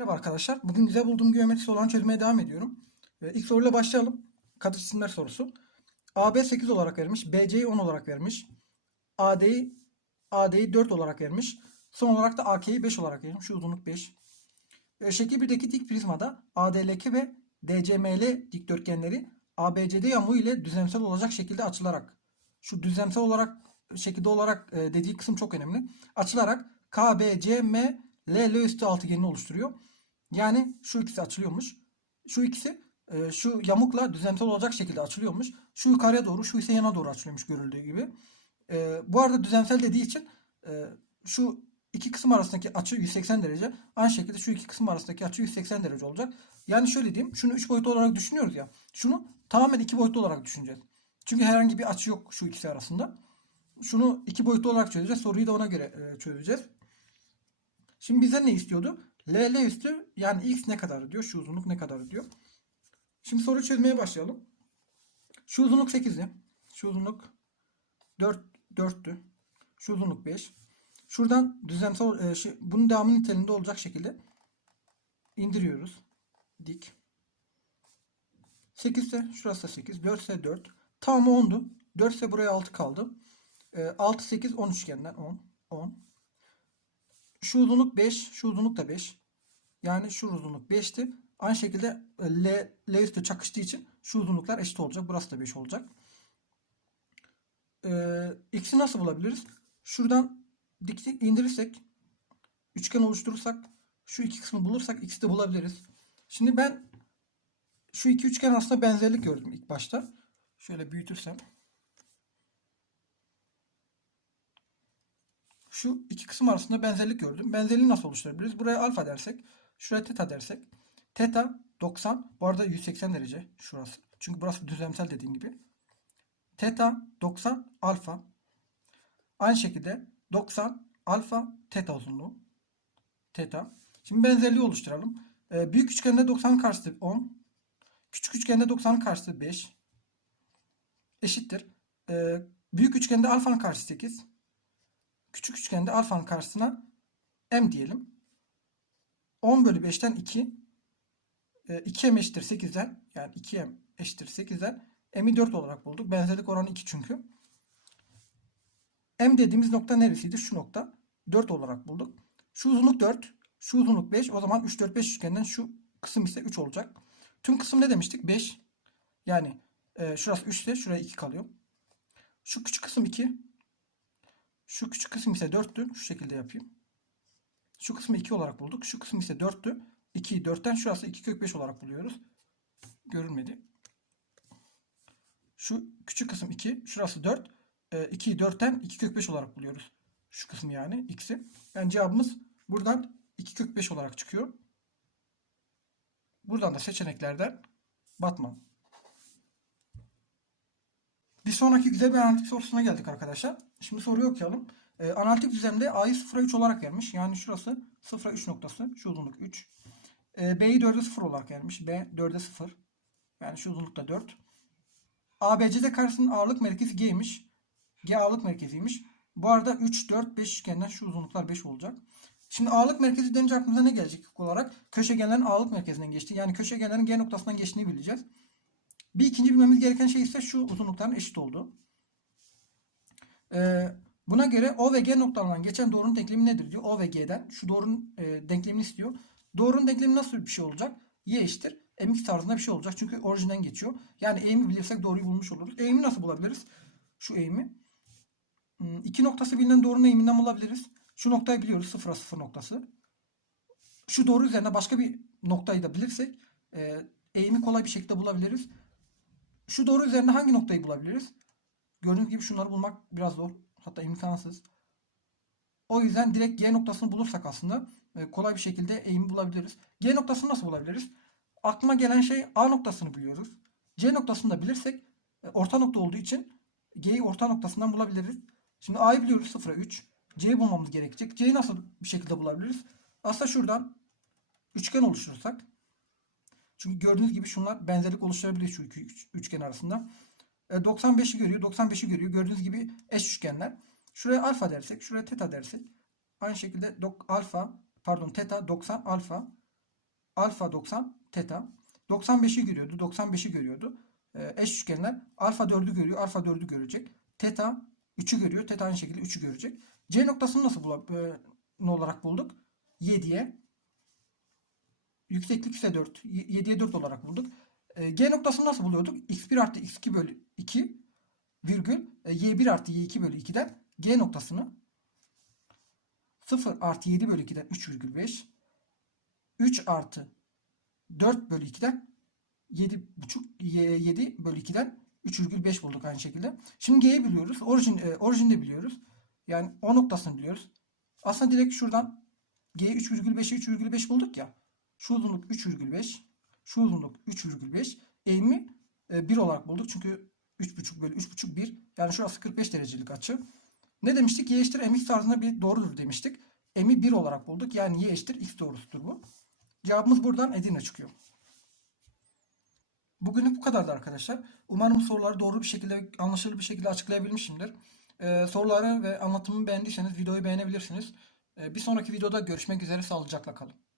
Merhaba arkadaşlar. Bugün bize bulduğum geometrisi olan çözmeye devam ediyorum. Ee, İlk soruyla başlayalım. Katı cisimler sorusu. AB 8 olarak vermiş. BC'yi 10 olarak vermiş. AD'yi AD'yi 4 olarak vermiş. Son olarak da AK'yi 5 olarak vermiş. Şu uzunluk 5. Ee, Şekil 1'deki dik prizmada ADLK ve DCML dikdörtgenleri ABCD yamuğu ile düzlemsel olacak şekilde açılarak şu düzlemsel olarak şekilde olarak e, dediği kısım çok önemli. Açılarak KBCM LL üstü altıgenini oluşturuyor. Yani şu ikisi açılıyormuş. Şu ikisi e, şu yamukla düzlemsel olacak şekilde açılıyormuş. Şu yukarıya doğru, şu ise yana doğru açılıyormuş görüldüğü gibi. E, bu arada düzlemsel dediği için e, şu iki kısım arasındaki açı 180 derece. Aynı şekilde şu iki kısım arasındaki açı 180 derece olacak. Yani şöyle diyeyim. Şunu 3 boyutlu olarak düşünüyoruz ya. Şunu tamamen 2 boyutlu olarak düşüneceğiz. Çünkü herhangi bir açı yok şu ikisi arasında. Şunu 2 boyutlu olarak çözeceğiz. Soruyu da ona göre e, çözeceğiz. Şimdi bize ne istiyordu? LL üstü yani x ne kadar diyor. Şu uzunluk ne kadar diyor. Şimdi soru çözmeye başlayalım. Şu uzunluk 8'di. Şu uzunluk 4 4'tü. Şu uzunluk 5. Şuradan düzlemsel e, şey, bunun devamı niteliğinde olacak şekilde indiriyoruz. Dik. 8 ise şurası da 8. 4 ise 4. Tamamı 10'du. 4 ise buraya 6 kaldı. E, 6 8 10 üçgenden 10 10. Şu uzunluk 5, şu uzunluk da 5. Yani şu uzunluk 5'ti. Aynı şekilde e, L, L üstü çakıştığı için şu uzunluklar eşit olacak. Burası da 5 olacak. Ee, x'i nasıl bulabiliriz? Şuradan dik dik indirirsek üçgen oluşturursak şu iki kısmı bulursak x'i de bulabiliriz. Şimdi ben şu iki üçgen arasında benzerlik gördüm ilk başta. Şöyle büyütürsem. Şu iki kısım arasında benzerlik gördüm. Benzerliği nasıl oluşturabiliriz? Buraya alfa dersek, şuraya teta dersek. Teta 90, bu arada 180 derece şurası. Çünkü burası düzlemsel dediğim gibi. Teta 90 alfa. Aynı şekilde 90 alfa teta uzunluğu. Teta. Şimdi benzerliği oluşturalım. Ee, büyük üçgende 90 karşıtı 10. Küçük üçgende 90 karşıtı 5. Eşittir. Ee, büyük üçgende alfanın karşısı 8. Küçük üçgende alfanın karşısına m diyelim. 10 bölü 5'ten 2. E, 2m eşittir 8'den. Yani 2m eşittir 8'den. m'i 4 olarak bulduk. Benzerlik oranı 2 çünkü. m dediğimiz nokta neresiydi? Şu nokta. 4 olarak bulduk. Şu uzunluk 4. Şu uzunluk 5. O zaman 3, 4, 5 üçgenden şu kısım ise 3 olacak. Tüm kısım ne demiştik? 5. Yani e, şurası 3 ise şuraya 2 kalıyor. Şu küçük kısım 2. Şu küçük kısım ise 4'tü. Şu şekilde yapayım. Şu kısmı 2 olarak bulduk. Şu kısım ise 4'tü. 2'yi 4'ten şurası 2 kök 5 olarak buluyoruz. Görülmedi. Şu küçük kısım 2. Şurası 4. E, 2'yi 4'ten 2 kök 5 olarak buluyoruz. Şu kısmı yani x'i. Yani cevabımız buradan 2 kök 5 olarak çıkıyor. Buradan da seçeneklerden Batman. Bir sonraki güzel bir analitik sorusuna geldik arkadaşlar. Şimdi soruyu okuyalım. Ee, analitik düzlemde A'yı 0'a 3 olarak vermiş. Yani şurası 0'a 3 noktası. Şu uzunluk 3. Ee, B'yi 4'e 0 olarak vermiş. B 4'e 0. Yani şu uzunluk da 4. ABCD karşısının ağırlık merkezi G'ymiş. G ağırlık merkeziymiş. Bu arada 3, 4, 5 üçgenden şu uzunluklar 5 olacak. Şimdi ağırlık merkezi denince aklımıza ne gelecek ilk olarak? Köşegenlerin ağırlık merkezinden geçtiği. Yani köşegenlerin G noktasından geçtiğini bileceğiz. Bir ikinci bilmemiz gereken şey ise şu uzunlukların eşit olduğu. Ee, buna göre O ve G noktalarından geçen doğrunun denklemi nedir diyor. O ve G'den şu doğrunun e, denklemini istiyor. Doğrunun denklemi nasıl bir şey olacak? Y eşittir. mx tarzında bir şey olacak. Çünkü orijinden geçiyor. Yani eğimi bilirsek doğruyu bulmuş oluruz. Eğimi nasıl bulabiliriz? Şu eğimi. Hmm, iki noktası bilinen doğrunun eğiminden bulabiliriz. Şu noktayı biliyoruz. Sıfıra sıfır noktası. Şu doğru üzerine başka bir noktayı da bilirsek e, eğimi kolay bir şekilde bulabiliriz. Şu doğru üzerinde hangi noktayı bulabiliriz? Gördüğünüz gibi şunları bulmak biraz zor. Hatta imkansız. O yüzden direkt G noktasını bulursak aslında e, kolay bir şekilde eğimi bulabiliriz. G noktasını nasıl bulabiliriz? Aklıma gelen şey A noktasını biliyoruz. C noktasını da bilirsek e, orta nokta olduğu için G'yi orta noktasından bulabiliriz. Şimdi A'yı biliyoruz 0'a 3. C'yi bulmamız gerekecek. C'yi nasıl bir şekilde bulabiliriz? Aslında şuradan üçgen oluşturursak çünkü gördüğünüz gibi şunlar benzerlik oluşturabilir şu iki üçgen arasında. 95'i görüyor, 95'i görüyor. Gördüğünüz gibi eş üçgenler. Şuraya alfa dersek, şuraya teta dersek. Aynı şekilde alfa, pardon teta 90 alfa. alfa 90 teta. 95'i görüyordu. 95'i görüyordu. Ee, eş üçgenler alfa 4'ü görüyor. Alfa 4'ü görecek. Teta 3'ü görüyor. Teta aynı şekilde 3'ü görecek. C noktasını nasıl bula, e, olarak bulduk? 7'ye yükseklik ise 4. 7'ye 4 olarak bulduk. E, G noktasını nasıl buluyorduk? x1 artı x2 bölü 2 virgül e, y1 artı y2 bölü 2'den G noktasını 0 artı 7 bölü 2'den 3,5 3 artı 4 bölü 2'den 7,5 7 bölü 2'den 3,5 bulduk aynı şekilde. Şimdi G'yi biliyoruz. Orijin, e, orijini biliyoruz. Yani o noktasını biliyoruz. Aslında direkt şuradan G'yi 3,5'e 3,5 bulduk ya. Şu uzunluk 3,5. Şu uzunluk 3,5. Eğimi 1 olarak bulduk. Çünkü 3,5 bölü 3,5 1. Yani şurası 45 derecelik açı. Ne demiştik? Y eşittir mx tarzında bir doğrudur demiştik. M'i 1 olarak bulduk. Yani y eşittir x doğrusudur bu. Cevabımız buradan Edirne çıkıyor. Bugünlük bu kadardı arkadaşlar. Umarım soruları doğru bir şekilde, anlaşılır bir şekilde açıklayabilmişimdir. Ee, soruları ve anlatımımı beğendiyseniz videoyu beğenebilirsiniz. Ee, bir sonraki videoda görüşmek üzere. Sağlıcakla kalın.